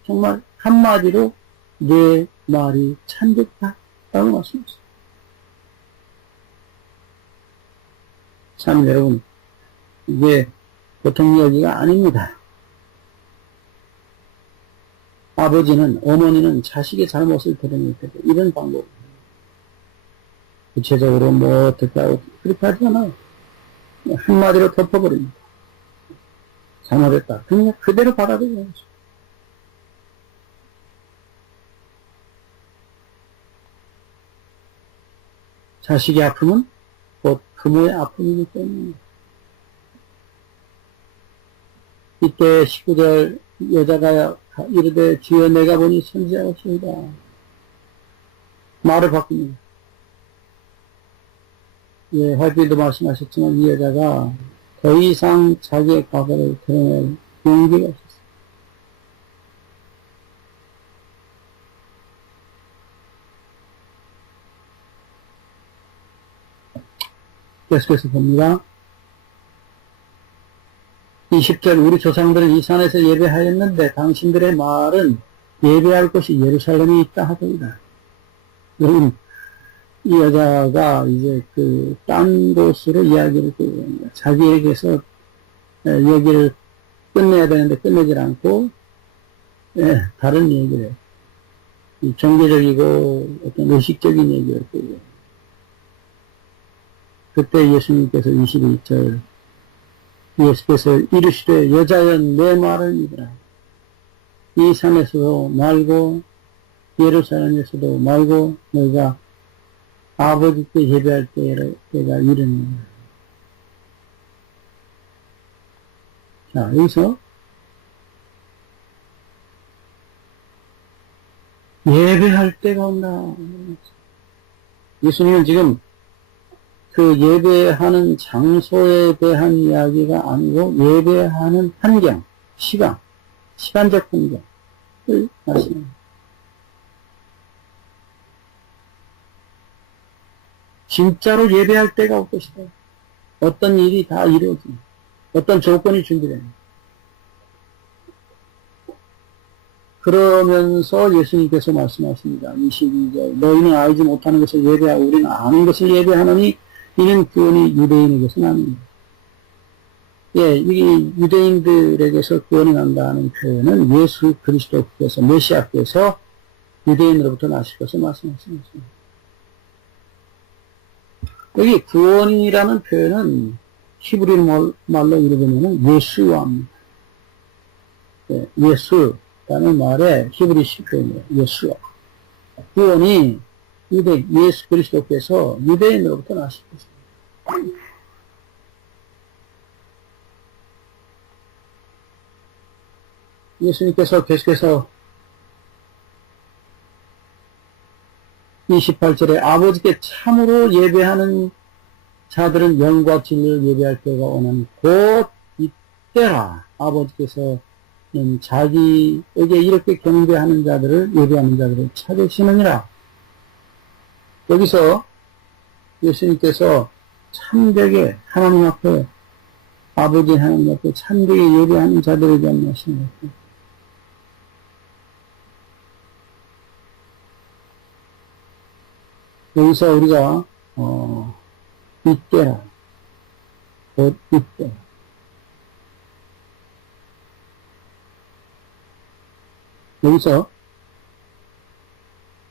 정말 한마디로 내 말이 참됐다 라고 말씀하셨어요. 참 여러분 이게 보통 이야기가 아닙니다. 아버지는 어머니는 자식의 잘못을 드러낼 때 이런 방법 구체적으로 뭐 어떻게 하고 그렇게 하지 않아요. 한마디로 덮어버립니다. 잘못했다. 그냥 그대로 받아들여야 하죠. 자식의 아픔은 곧 부모의 아픔이기 때문입니다. 이때 19절 여자가 이르되 주여 내가 보니 선지자였습니다. 말을 바꿉니다. 예, 활비도 말씀하셨지만 이 여자가 더 이상 자기의 과거를 드러낼 용기가 없었어요. 계속해서 봅니다. 20절 우리 조상들은 이 산에서 예배하였는데 당신들의 말은 예배할 곳이 예루살렘에 있다 하더이다. 여러분, 이 여자가 이제 딴 곳으로 이야기를 끌어갑니다. 자기에게서 얘기를 끝내야 되는데 끝내질 않고, 다른 얘기를, 종교적이고 어떤 의식적인 얘기를 끌고. 그때 예수님께서 22절, 예수께서 이르시되 여자여 내 말을 믿으라. 이 산에서도 말고 예루살렘에서도 말고 너희가 아버지께 예배할 때가 이르느니라. 자, 여기서 예배할 때가 온다. 예수님은 지금 그 예배하는 장소에 대한 이야기가 아니고 예배하는 환경, 시간적 환경을 말씀합니다. 진짜로 예배할 때가 올 것이다. 어떤 일이 다 이루어집니다. 어떤 조건이 준비됩니다. 그러면서 예수님께서 말씀하십니다. 22절 너희는 알지 못하는 것을 예배하고 우리는 아는 것을 예배하노니 이는 구원이 유대인에게서 납니다. 예, 이게 유대인들에게서 구원이 난다는 표현은 예수 그리스도께서 메시아께서 유대인으로부터 나실 것을 말씀하십니다. 여기 구원이라는 표현은 히브리 말로 이르면은 예수와입니다. 예, 예수라는 말의 히브리식 표현이에요. 예수와. 구원이 예수 그리스도께서 유대인으로부터 나실 것입니다. 예수님께서 계속해서 28절에 아버지께 참으로 예배하는 자들은 영과 진리를 예배할 때가 오는 곧 이때라. 아버지께서는 자기에게 이렇게 경배하는 자들을 예배하는 자들을 찾으시느니라. 여기서 예수님께서 참되게 하나님 앞에 아버지 하나님 앞에 참되게 예배하는 자들에 대한 말씀입니다. 여기서 우리가 이때라 곧 이때 여기서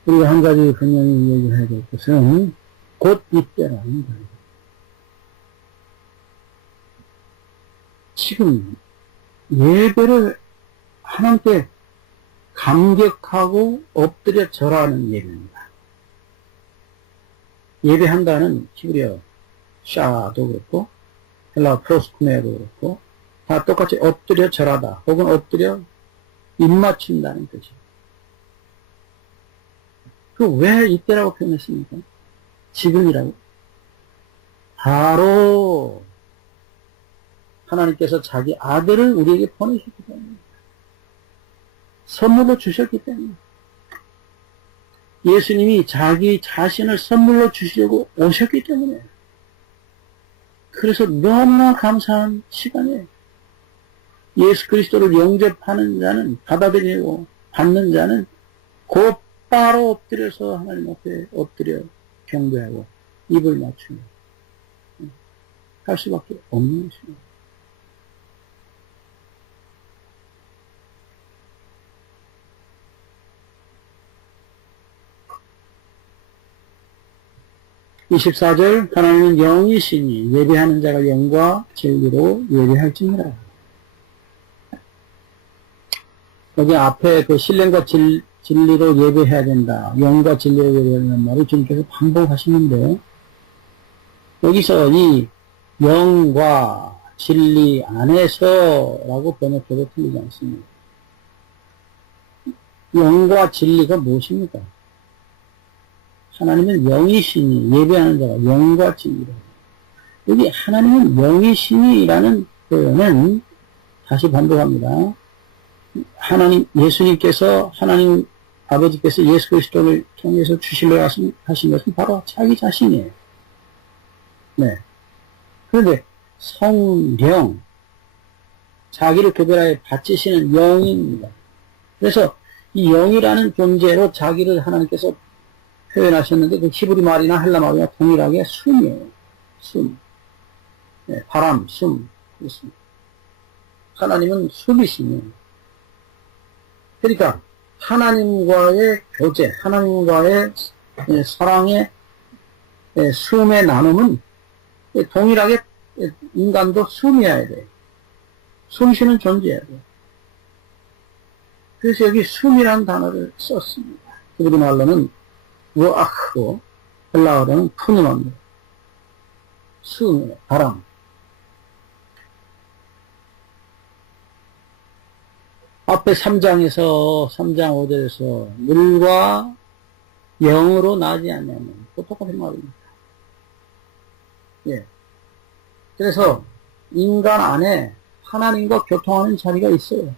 우리가 한 가지 분명히 얘기해야 될 것은 곧 이때라는 거예요. 지금 예배를 하나님께 감격하고 엎드려 절하는 예배입니다. 예배한다는 히브리어 샤도 그렇고 헬라 프로스쿠메도 그렇고 다 똑같이 엎드려 절하다 혹은 엎드려 입맞춘다는 뜻이에요. 그 왜 이때라고 표현했습니까? 지금이라고. 바로 하나님께서 자기 아들을 우리에게 보내셨기 때문에 선물로 주셨기 때문에 예수님이 자기 자신을 선물로 주시려고 오셨기 때문에 그래서 너무나 감사한 시간에 예수 그리스도를 영접하는 자는 받아들이고 받는 자는 곧바로 엎드려서 하나님 앞에 엎드려 경배하고 입을 맞추며 할 수밖에 없는 것입니다. (24절) 하나님은 영이시니 예배하는 자가 영과 진리로 예배할지니라. 여기 앞에 그 신령과 진리로 예배해야 된다. 영과 진리로 예배해야 된다는 말을 주님께서 반복하시는데 여기서 이 영과 진리 안에서라고 번역해도 틀리지 않습니다. 영과 진리가 무엇입니까? 하나님은 영이시니 예배하는 자가 영과 진리로. 여기 하나님은 영이시니라는 표현은 다시 반복합니다. 예수님께서 하나님 아버지께서 예수 그리스도를 통해서 주시려 하신 것은 바로 자기 자신이에요. 네. 그런데 성령, 자기를 구별하여 바치시는 영입니다. 그래서 이 영이라는 존재로 자기를 하나님께서 표현하셨는데 그 히브리 말이나 헬라 말이나 동일하게 숨이에요. 숨. 네, 바람, 숨. 그렇습니다. 하나님은 숨이시네요. 그러니까 하나님과의 교제, 하나님과의 사랑의 숨의 나눔은 동일하게 인간도 숨이어야 돼요. 숨쉬는 존재여야 돼요. 그래서 여기 숨이라는 단어를 썼습니다. 히브리 말로는 루아흐고 헬라어로는 푸니노입니다. 숨이에요. 바람. 앞에 3장에서 3장 5절에서 물과 영으로 나지 않냐면 똑같은 말입니다. 예. 그래서 인간 안에 하나님과 교통하는 자리가 있어요.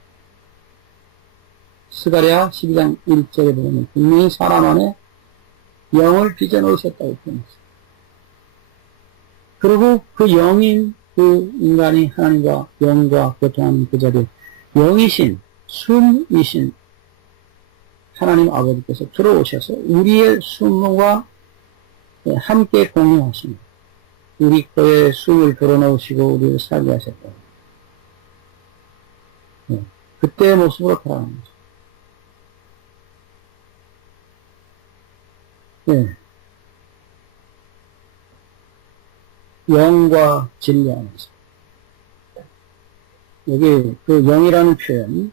스가랴 12장 1절에 보면 분명히 사람 안에 영을 빚어놓으셨다고 표현했어요. 그리고 그 영인 그 인간이 하나님과 영과 교통하는 그 자리에 영이신 숨이신 하나님 아버지께서 들어오셔서 우리의 숨과 함께 공유하십니다. 우리 코에 숨을 불어넣으시고 우리를 살게 하셨다. 네. 그때의 모습으로 돌아가는 거죠. 네. 영과 진리 안에서. 여기 그 영이라는 표현,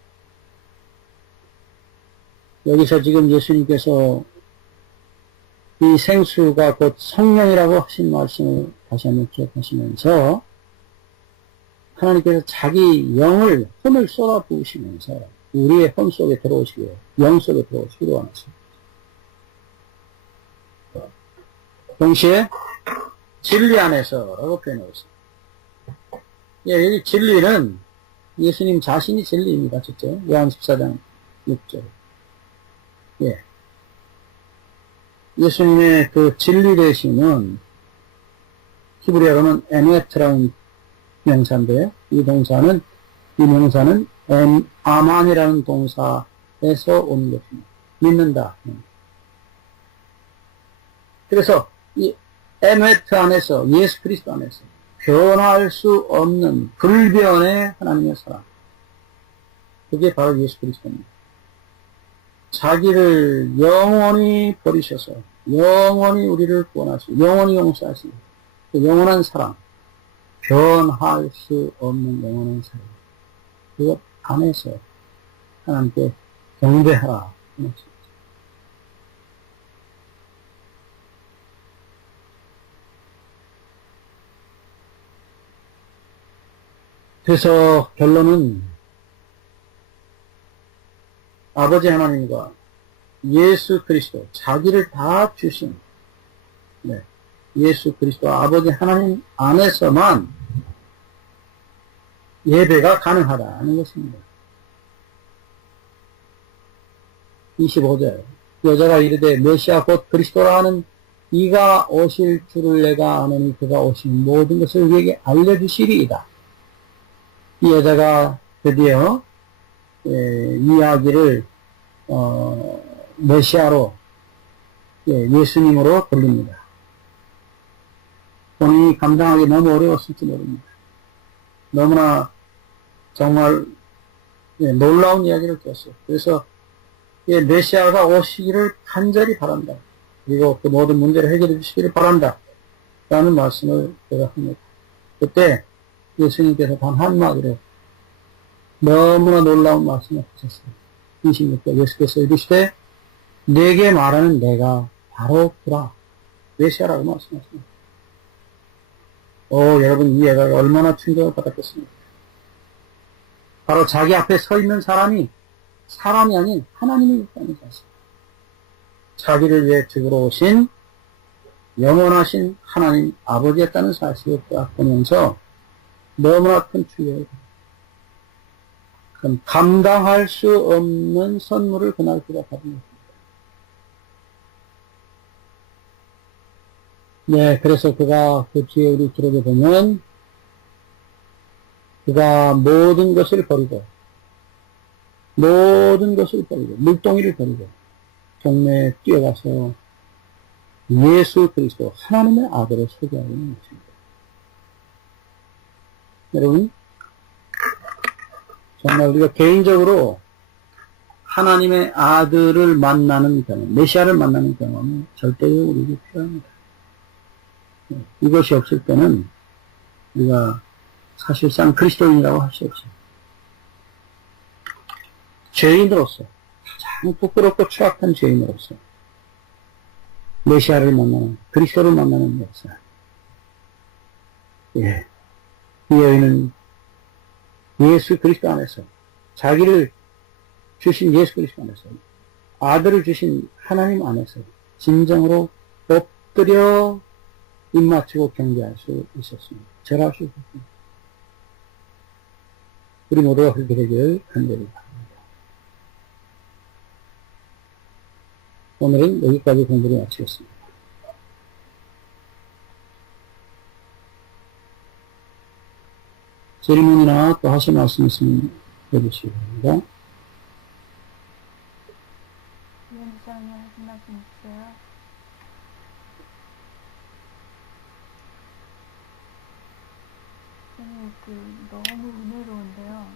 여기서 지금 예수님께서 이 생수가 곧 성령이라고 하신 말씀을 다시 한번 기억하시면서 하나님께서 자기 영을 혼을 쏟아 부으시면서 우리의 혼 속에 들어오시고 영 속에 들어오시기로 하셨습니다. 동시에 진리 안에서라고 표현하고 있습니다. 예, 여기 진리는 예수님 자신이 진리입니다. 첫째, 요한 14장 6절. 예. 예수님의 그 진리 되심은 히브리어로는 에메트라는 명사인데요. 이 명사는 아만이라는 동사에서 온 것입니다. 믿는다. 그래서 이 에메트 안에서, 예수 그리스도 안에서 변할 수 없는 불변의 하나님의 사랑. 그게 바로 예수 그리스도입니다. 자기를 영원히 버리셔서 영원히 우리를 구원하시고 영원히 용서하시고 그 영원한 사랑, 변할 수 없는 영원한 사랑, 그것 안에서 하나님께 경배하라. 그래서 결론은 아버지 하나님과 예수 그리스도, 자기를 다 주신, 네, 예수 그리스도 아버지 하나님 안에서만 예배가 가능하다는 것입니다. 25절. 여자가 이르되 메시아 곧 그리스도라 하는 이가 오실 줄을 내가 아노니 그가 오신 모든 것을 우리에게 알려주시리이다. 이 여자가 드디어 이야기를 메시아로 예수님으로 돌립니다. 본인이 감당하기 너무 어려웠을지 모릅니다. 너무나 정말 놀라운 이야기를 들었어요. 그래서 메시아가 오시기를 간절히 바란다. 그리고 그 모든 문제를 해결해 주시기를 바란다. 라는 말씀을 제가 합니다. 그때 예수님께서 단 한마디로 너무나 놀라운 말씀을 하셨어요. 26절 예수께서 이르시되 내게 말하는 내가 바로 그라. 메시아라고 말씀하십니다. 여러분 이 예가 얼마나 충격을 받았겠습니까? 바로 자기 앞에 서 있는 사람이 아닌 하나님이 있다는 사실. 자기를 위해 죽으러 오신 영원하신 하나님 아버지였다는 사실을 보면서 너무나 큰 충격을 받았습니다. 감당할 수 없는 선물을 그날 그가 받은 것입니다. 네, 그래서 그가 그 뒤에 우리 기록에 보면 그가 모든 것을 버리고 물동이를 버리고 동네에 뛰어가서 예수 그리스도 하나님의 아들을 소개하고 있는 것입니다. 여러분, 정말 우리가 개인적으로 하나님의 아들을 만나는 경험, 메시아를 만나는 경험은 절대로 우리에게 필요합니다. 이것이 없을 때는 우리가 사실상 그리스도인이라고 할 수 없어요. 죄인으로서, 가장 부끄럽고 추악한 죄인으로서 메시아를 만나는, 그리스도를 만나는 역사. 예. 이 여인은 예수 그리스도 안에서, 자기를 주신 예수 그리스도 안에서, 아들을 주신 하나님 안에서 진정으로 엎드려 입맞추고 경배할 수 있었습니다. 절할 수 있었습니다. 우리 모두가 그렇게 되기를 간절히 바랍니다. 오늘은 여기까지 공부를 마치겠습니다. 질문이나 또 하실 말씀 있으면 해주시기 바랍니다. 위원장님 하신 말씀 있어요? 너무 은혜로운데요.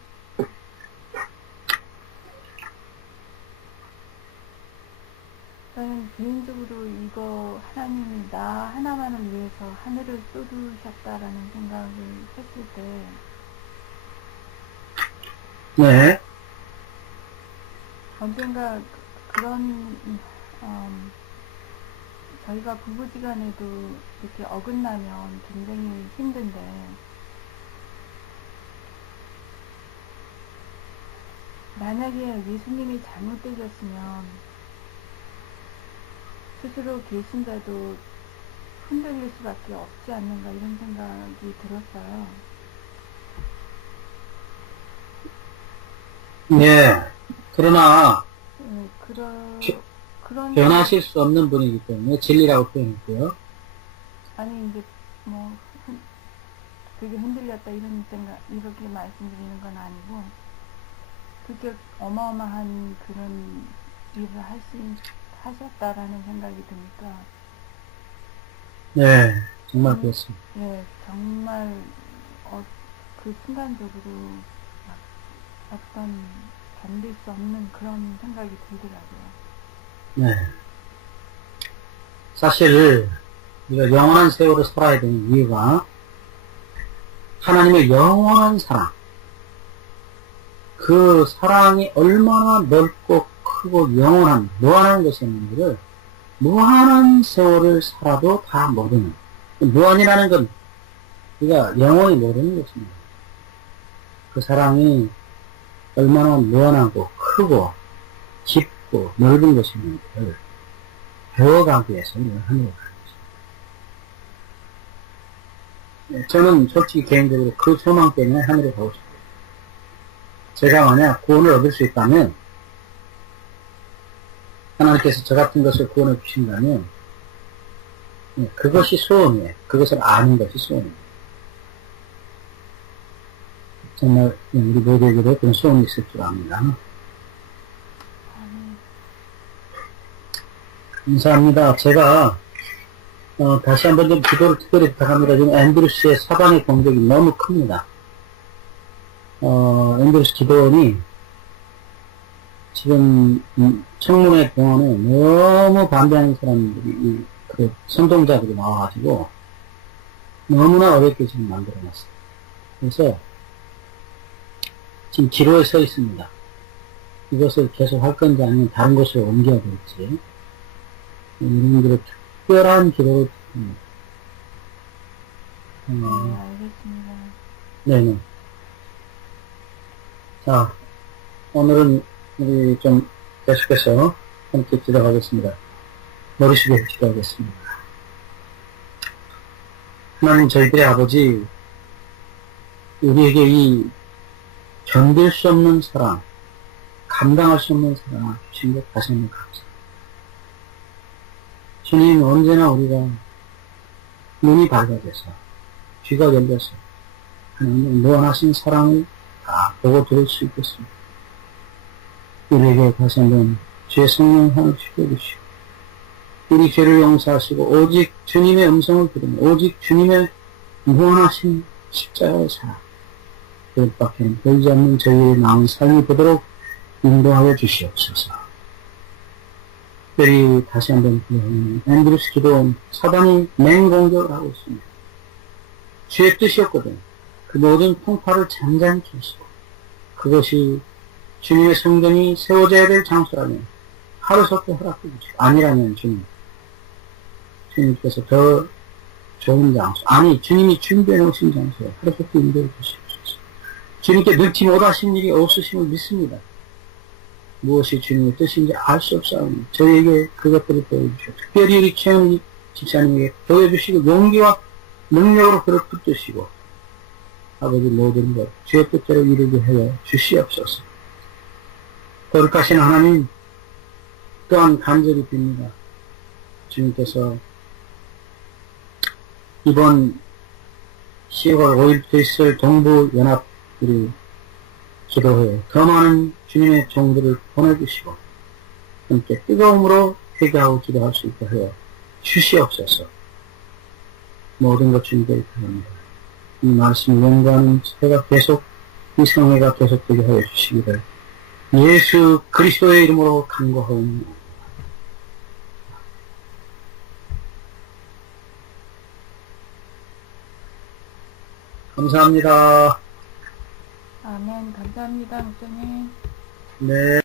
저는 개인적으로 이거 하나님이 나 하나만을 위해서 하늘을 쏟으셨다라는 생각을 했을 때 네. 언젠가 그런 저희가 부부지간에도 이렇게 어긋나면 굉장히 힘든데 만약에 예수님이 잘못되셨으면 스스로 계신데도 흔들릴 수밖에 없지 않는가 이런 생각이 들었어요. 네. 그러나 네, 그런 변하실 수 없는 분이기 때문에 진리라고 표현했고요. 아니 이제 뭐 되게 흔들렸다 이런 생각 이렇게 말씀드리는 건 아니고 그게 어마어마한 그런 일을 하셨다라는 생각이 드니까 네, 정말 그렇습니다. 예, 정말 그 순간적으로 막 어떤 견딜 수 없는 그런 생각이 들더라고요. 네. 사실 우리가 영원한 세월을 살아야 되는 이유가 하나님의 영원한 사랑, 그 사랑이 얼마나 넓고 크고 영원한 무한한 것이었는지를 무한한 세월을 살아도 다 모르는, 무한이라는 건 우리가 영원히 모르는 것입니다. 그 사랑이 얼마나 무한하고 크고 깊고 넓은 것인지를 배워가기 위해서 우리가 하늘에 가는 것입니다. 저는 솔직히 개인적으로 그 소망 때문에 하늘에 가고 싶어요. 제가 만약 구원을 얻을 수 있다면, 하나님께서 저 같은 것을 구원해 주신다면, 그것이 소원이에요. 그것을 아는 것이 소원이에요. 정말 우리 모두에게도 그런 소원이 있을 줄 압니다. 감사합니다. 제가 다시 한번 좀 기도를 특별히 부탁합니다. 지금 앤드루스의 사방의 공격이 너무 큽니다. 앤드루스 기도원이 지금 청문회 동안에 너무 반대하는 사람들이, 그 선동자들이 나와가지고 너무나 어렵게 지금 만들어놨어요. 그래서 지금 기로에 서 있습니다. 이것을 계속 할 건지 아니면 다른 곳으로 옮겨야 될지, 여러분들의 특별한 기도를 부탁합니다. 네, 알겠습니다. 네네. 자, 오늘은 우리 좀 계속해서 함께 기도하겠습니다. 머리 숙여 기도하겠습니다. 하나님, 저희들의 아버지, 우리에게 이 견딜 수 없는 사랑, 감당할 수 없는 사랑을 주신 것 다시 한번 감사합니다. 주님, 언제나 우리가 눈이 밝아져서, 귀가 열려서 하나님의 무한하신 사랑을 다 보고 들을 수 있겠습니다. 우리에게 다시 한번 주의 성령 향을 주시고 우리 죄를 용서하시고 오직 주님의 음성을 들으며 오직 주님의 무한하신 십자가의 사랑 그것밖에 보이지 않는 저희의 나은 삶이 되도록 인도하여 주시옵소서. 특별히 다시 한번 앤드루스 기도원 사단이 맹공격을 하고 있습니다. 주의 뜻이었거든. 그 모든 풍파를 잔잔히 하시고 그것이 주님의 성전이 세워져야 될 장소라면 하루속히 허락해 주시고 아니라면 주님께서 더 좋은 장소 아니 주님이 준비해 놓으신 장소에 하루속히 인도해 주시옵소서. 주님께 넣지 못하신 일이 없으심을 믿습니다. 무엇이 주님의 뜻인지 알 수 없사오니 저희에게 그것들을 보여주시고 특별히 우리 최현 집사님에게 보여주시고 용기와 능력으로 그를 붙드시고 아버지 모든 것 주의 뜻대로 이루게 하여 주시옵소서. 거룩하신 하나님 또한 간절히 빕니다. 주님께서 이번 10월 5일부터 있을 동부연합 우리 기도회에 더 많은 주님의 종들을 보내주시고 함께 뜨거움으로 회개하고 기도할 수 있게 하여 주시옵소서. 모든 것 주님께 바랍니다. 이 말씀을 연구하는 회가 계속 이 성회가 계속되게 하여 주시기를 예수 그리스도의 이름으로 간구하옵니다. 감사합니다. 아멘. 감사합니다, 목사님. 네.